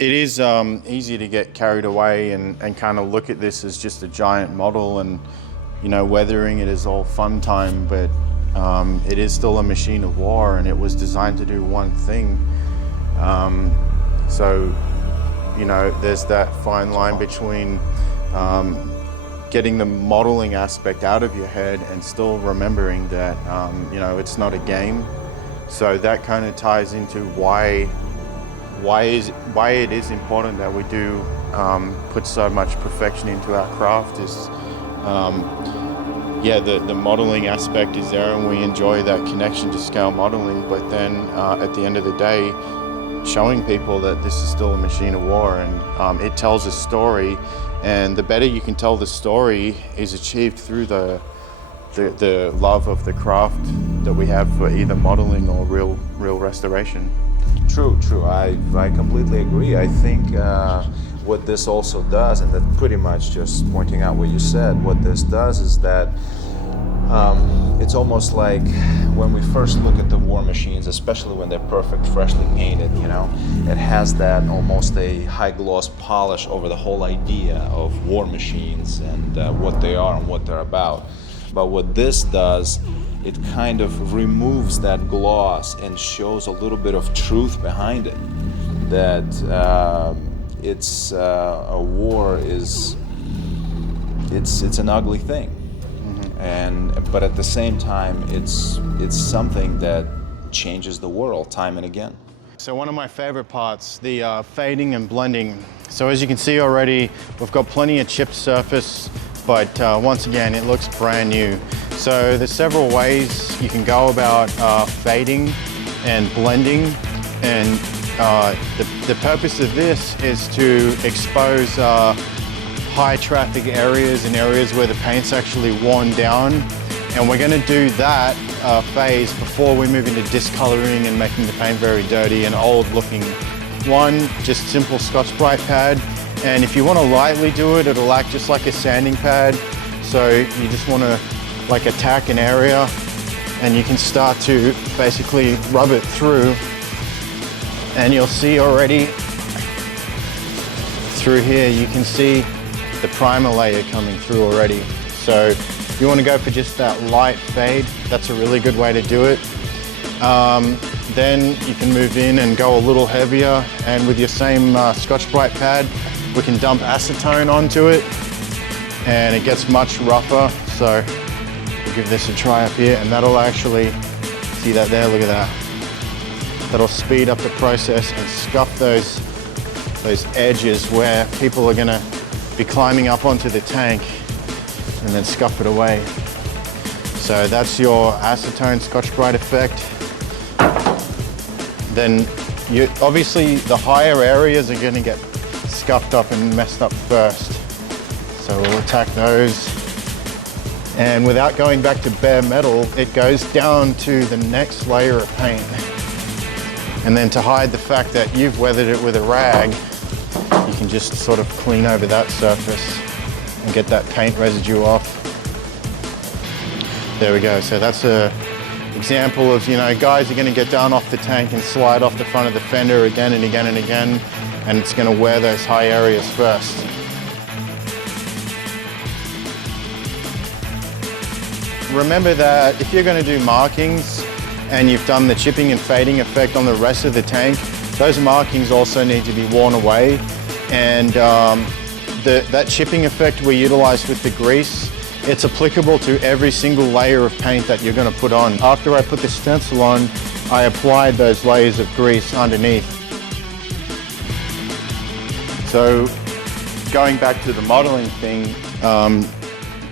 It is easy to get carried away and kind of look at this as just a giant model, and weathering it is all fun time, but it is still a machine of war, and it was designed to do one thing. So there's that fine line between getting the modeling aspect out of your head and still remembering that it's not a game. So that kind of ties into why it is important that we do put so much perfection into our craft. Is the modeling aspect is there, and we enjoy that connection to scale modeling, but then at the end of the day, showing people that this is still a machine of war, and it tells a story, and the better you can tell the story is achieved through the love of the craft that we have for either modeling or real restoration. True. I completely agree. I think what this also does, and that pretty much just pointing out what you said, what this does is that it's almost like when we first look at the war machines, especially when they're perfect, freshly painted, it has that almost a high gloss polish over the whole idea of war machines and what they are and what they're about. But what this does, it kind of removes that gloss and shows a little bit of truth behind it. That it's a war is it's an ugly thing, but at the same time, it's something that changes the world time and again. So one of my favorite parts, the fading and blending. So as you can see already, we've got plenty of chipped surface, but once again, it looks brand new. So there's several ways you can go about fading and blending, and the purpose of this is to expose high traffic areas and areas where the paint's actually worn down, and we're going to do that phase before we move into discoloring and making the paint very dirty and old looking. One, just simple Scotch-Brite pad, and if you want to lightly do it, it'll act just like a sanding pad. So you just want to attack an area, and you can start to basically rub it through, and you'll see already through here, you can see the primer layer coming through already. So if you want to go for just that light fade, that's a really good way to do it. Then you can move in and go a little heavier, and with your same Scotch-Brite pad, we can dump acetone onto it, and it gets much rougher. So we'll give this a try up here, and that'll actually, see that there, look at that. That'll speed up the process and scuff those edges where people are gonna be climbing up onto the tank, and then scuff it away. So that's your acetone Scotch-Brite effect. Then obviously the higher areas are gonna get scuffed up and messed up first. So we'll attack those. And without going back to bare metal, it goes down to the next layer of paint. And then to hide the fact that you've weathered it with a rag, you can just sort of clean over that surface and get that paint residue off. There we go. So that's an example of, guys are going to get down off the tank and slide off the front of the fender again and again and again, and it's going to wear those high areas first. Remember that if you're going to do markings and you've done the chipping and fading effect on the rest of the tank, those markings also need to be worn away. And that chipping effect we utilized with the grease, it's applicable to every single layer of paint that you're going to put on. After I put the stencil on, I applied those layers of grease underneath. So going back to the modeling thing,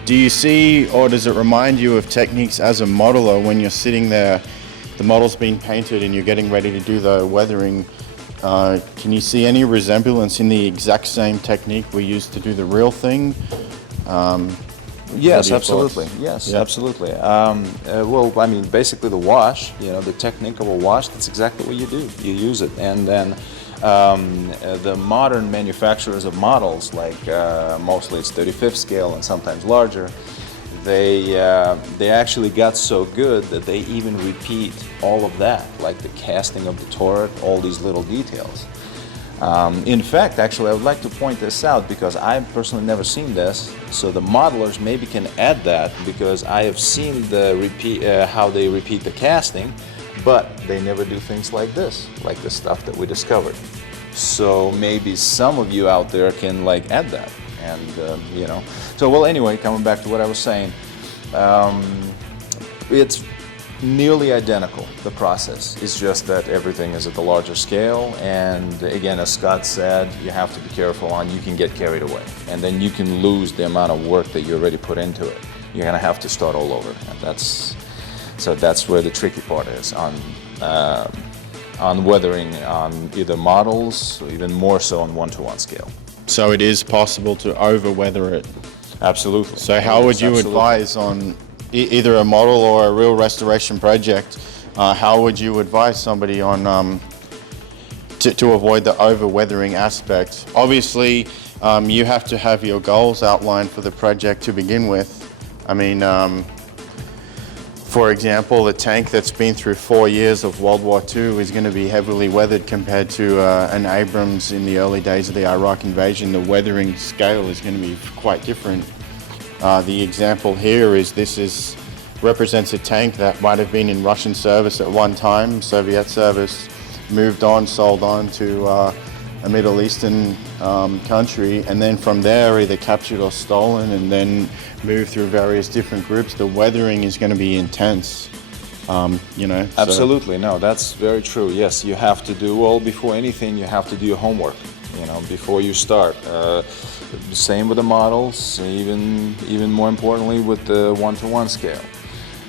do you see, or does it remind you of techniques as a modeler when you're sitting there, the model's been painted and you're getting ready to do the weathering? Can you see any resemblance in the exact same technique we used to do the real thing? Yes, absolutely. Thoughts? Yes, Yeah. absolutely. Well, I mean, basically the wash, the technique of a wash, that's exactly what you do. You use it. And then the modern manufacturers of models, like mostly it's 35th scale and sometimes larger, they actually got so good that they even repeat all of that, like the casting of the turret, all these little details. In fact, actually, I would like to point this out because I've personally never seen this. So the modelers maybe can add that, because I have seen how they repeat the casting, but they never do things like this, like the stuff that we discovered. So maybe some of you out there can like add that, and you know. So well, anyway, coming back to what I was saying, it's nearly identical, the process. It's just that everything is at the larger scale, and again, as Scott said, you have to be careful on, you can get carried away, and then you can lose the amount of work that you already put into it. You're gonna have to start all over, and that's where the tricky part is on weathering on either models, or even more so on one-to-one scale. So it is possible to over-weather it. Absolutely. So how would you advise on either a model or a real restoration project? How would you advise somebody on to avoid the over-weathering aspect? Obviously, you have to have your goals outlined for the project to begin with. I mean, for example, the tank that's been through 4 years of World War II is going to be heavily weathered compared to an Abrams in the early days of the Iraq invasion. The weathering scale is going to be quite different. The example here is represents a tank that might have been in Russian service at one time, Soviet service, moved on, sold on to a Middle Eastern country, and then from there either captured or stolen, and then moved through various different groups. The weathering is going to be intense, you know. Absolutely, no, that's very true. Yes, you have to do, well, before anything, you have to do your homework, you know, before you start. Same with the models, even more importantly with the one-to-one scale.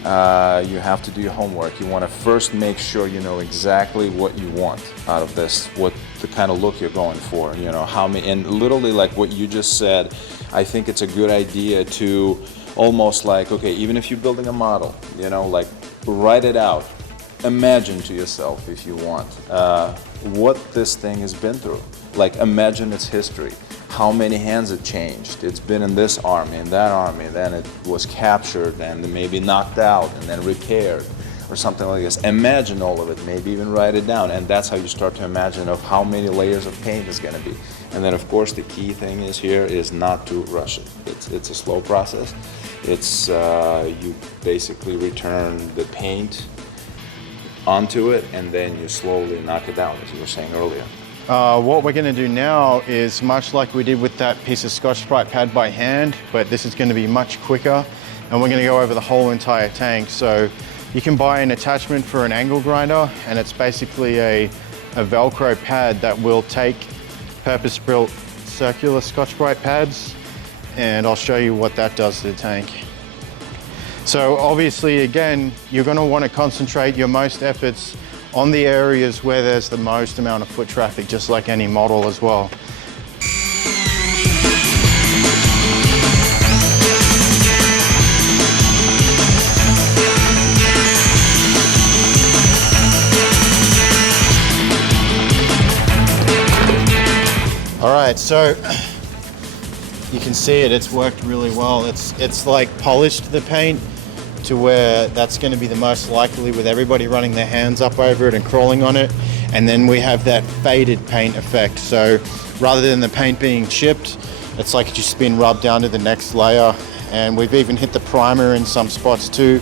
You have to do your homework. You want to first make sure you know exactly what you want out of this, what the kind of look you're going for, you know, how many, and literally like what you just said, I think it's a good idea to almost like, okay, even if you're building a model, you know, like write it out. Imagine to yourself, if you want, what this thing has been through. Like imagine its history. How many hands it changed. It's been in this army, in that army, then it was captured and maybe knocked out and then repaired or something like this. Imagine all of it, maybe even write it down, and that's how you start to imagine of how many layers of paint is going to be. And then of course the key thing is not to rush it. It's a slow process. It's you basically return the paint onto it and then you slowly knock it down, as you were saying earlier. What we're going to do now is much like we did with that piece of Scotch-Brite pad by hand, but this is going to be much quicker, and we're going to go over the whole entire tank. So you can buy an attachment for an angle grinder, and it's basically a Velcro pad that will take purpose-built circular Scotch-Brite pads, and I'll show you what that does to the tank. So obviously, again, you're going to want to concentrate your most efforts on the areas where there's the most amount of foot traffic, just like any model as well. All right, so you can see it's worked really well. It's like polished the paint to where that's going to be the most likely, with everybody running their hands up over it and crawling on it. And then we have that faded paint effect. So rather than the paint being chipped, it's like it's just been rubbed down to the next layer. And we've even hit the primer in some spots too.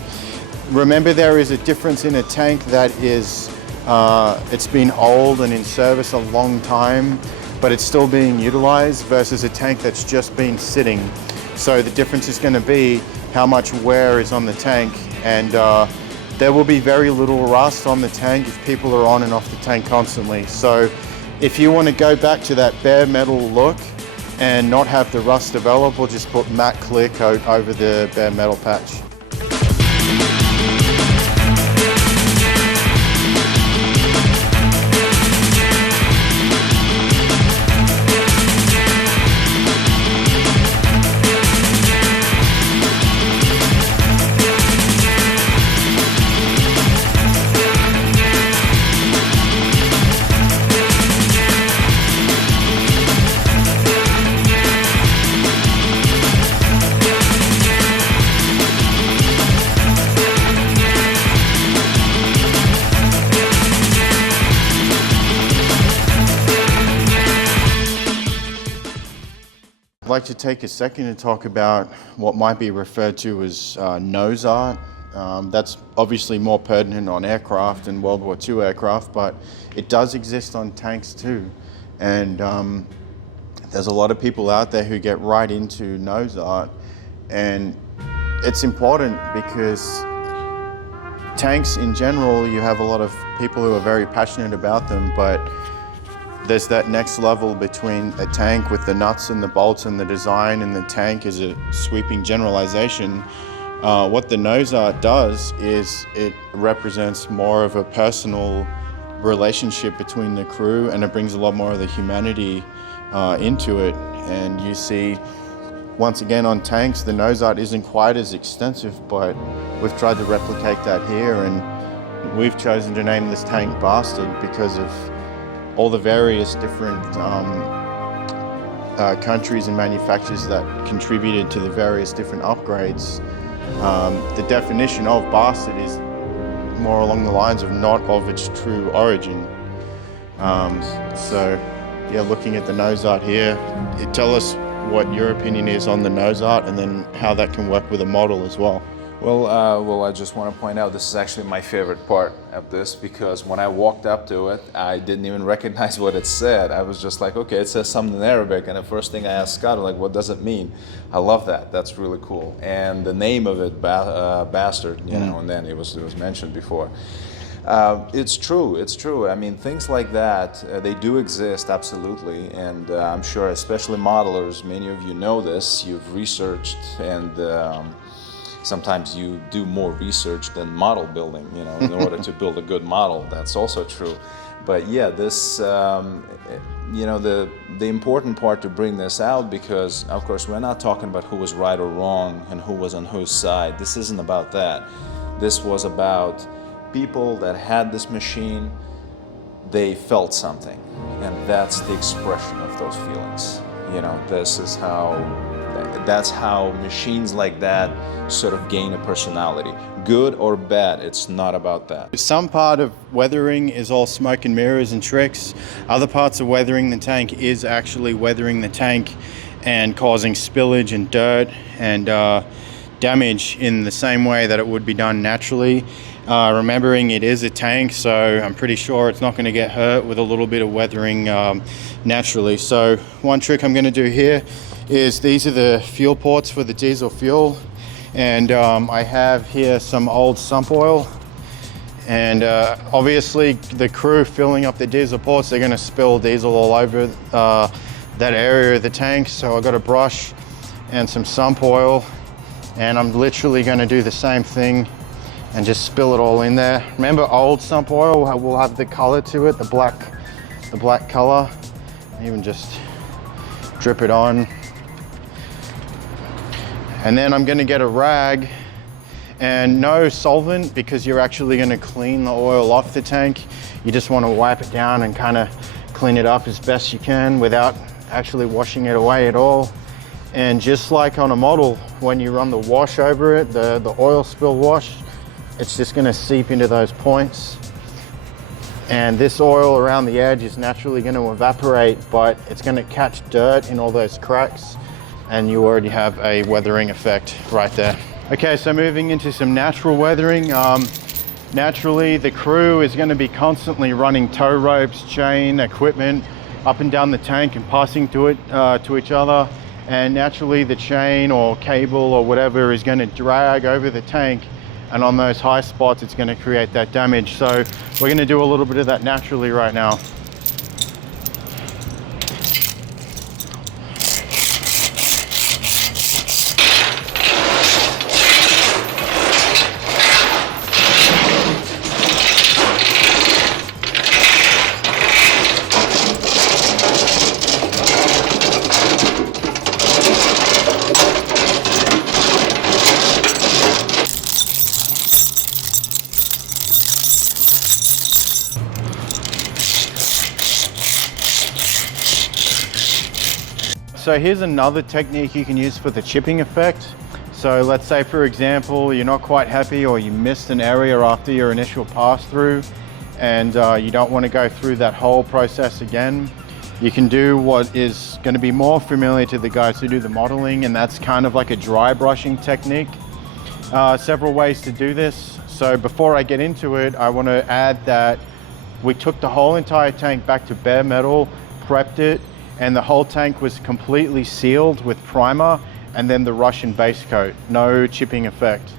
Remember, there is a difference in a tank that is, it's been old and in service a long time, but it's still being utilized, versus a tank that's just been sitting. So the difference is going to be how much wear is on the tank, and there will be very little rust on the tank if people are on and off the tank constantly. So if you want to go back to that bare metal look and not have the rust develop, we'll just put matte clear coat over the bare metal patch. I'd like to take a second to talk about what might be referred to as nose art. That's obviously more pertinent on aircraft and World War II aircraft, but it does exist on tanks too. And there's a lot of people out there who get right into nose art, and it's important because tanks in general, you have a lot of people who are very passionate about them, but there's that next level between a tank with the nuts and the bolts and the design, and the tank is a sweeping generalization. What the nose art does is it represents more of a personal relationship between the crew, and it brings a lot more of the humanity into it. And you see, once again on tanks, the nose art isn't quite as extensive, but we've tried to replicate that here, and we've chosen to name this tank Bastard because of all the various different countries and manufacturers that contributed to the various different upgrades. The definition of Bastard is more along the lines of not of its true origin. So yeah, looking at the nose art here, tell us what your opinion is on the nose art, and then how that can work with a model as well. Well, I just want to point out this is actually my favorite part of this, because when I walked up to it, I didn't even recognize what it said. I was just like, okay, it says something in Arabic, and the first thing I asked Scott, like, what does it mean? I love that. That's really cool. And the name of it, Bastard, you know, and then it was mentioned before. It's true, it's true. I mean, things like that, they do exist, absolutely. And I'm sure, especially modelers, many of you know this, you've researched, and sometimes you do more research than model building, you know, in order to build a good model. That's also true. But yeah, this, you know, the important part to bring this out, because of course we're not talking about who was right or wrong and who was on whose side. This isn't about that. This was about people that had this machine, they felt something, and that's the expression of those feelings. You know, that's how machines like that sort of gain a personality. Good or bad, it's not about that. Some part of weathering is all smoke and mirrors and tricks. Other parts of weathering the tank is actually weathering the tank and causing spillage and dirt and damage in the same way that it would be done naturally. Remembering it is a tank, so I'm pretty sure it's not going to get hurt with a little bit of weathering naturally. So one trick I'm going to do here is, these are the fuel ports for the diesel fuel, and I have here some old sump oil, and obviously the crew filling up the diesel ports, they're going to spill diesel all over that area of the tank. So I've got a brush and some sump oil, and I'm literally going to do the same thing and just spill it all in there. Remember, old sump oil will have the color to it, the black color. Even just drip it on. And then I'm gonna get a rag, and no solvent, because you're actually gonna clean the oil off the tank. You just wanna wipe it down and kinda clean it up as best you can without actually washing it away at all. And just like on a model, when you run the wash over it, the oil spill wash, it's just gonna seep into those points. And this oil around the edge is naturally gonna evaporate, but it's gonna catch dirt in all those cracks, and you already have a weathering effect right there. Okay, so moving into some natural weathering. Naturally, the crew is gonna be constantly running tow ropes, chain, equipment up and down the tank and passing to each other. And naturally the chain or cable or whatever is gonna drag over the tank, and on those high spots it's going to create that damage. So we're going to do a little bit of that naturally right now. So here's another technique you can use for the chipping effect. So let's say, for example, you're not quite happy, or you missed an area after your initial pass through, and you don't want to go through that whole process again. You can do what is going to be more familiar to the guys who do the modeling, and that's kind of like a dry brushing technique. Several ways to do this. So before I get into it, I want to add that we took the whole entire tank back to bare metal, prepped it, and the whole tank was completely sealed with primer and then the Russian base coat, no chipping effect.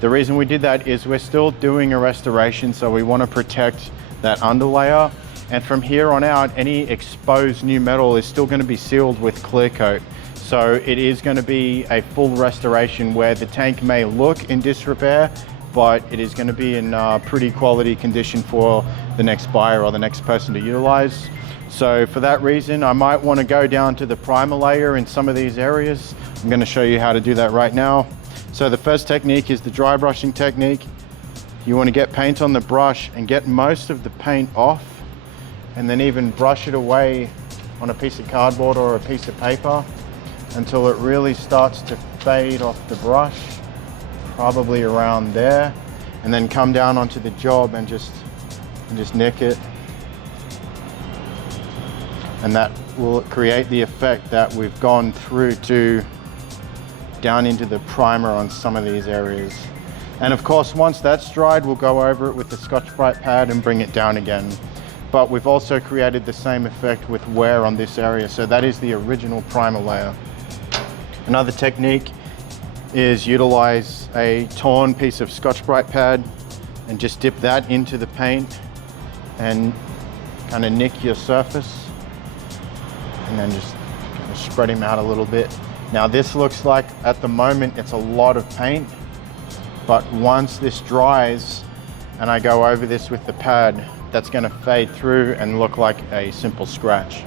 The reason we did that is we're still doing a restoration, so we want to protect that underlayer. And from here on out, any exposed new metal is still going to be sealed with clear coat. So it is going to be a full restoration where the tank may look in disrepair, but it is going to be in pretty quality condition for the next buyer or the next person to utilize. So for that reason, I might want to go down to the primer layer in some of these areas. I'm going to show you how to do that right now. So the first technique is the dry brushing technique. You want to get paint on the brush and get most of the paint off, and then even brush it away on a piece of cardboard or a piece of paper until it really starts to fade off the brush, probably around there, and then come down onto the job and just nick it. And that will create the effect that we've gone through to down into the primer on some of these areas. And of course, once that's dried, we'll go over it with the Scotch-Brite pad and bring it down again. But we've also created the same effect with wear on this area. So that is the original primer layer. Another technique is utilize a torn piece of Scotch-Brite pad and just dip that into the paint and kind of nick your surface, and then just kind of spread him out a little bit. Now this looks like at the moment it's a lot of paint, but once this dries and I go over this with the pad, that's going to fade through and look like a simple scratch.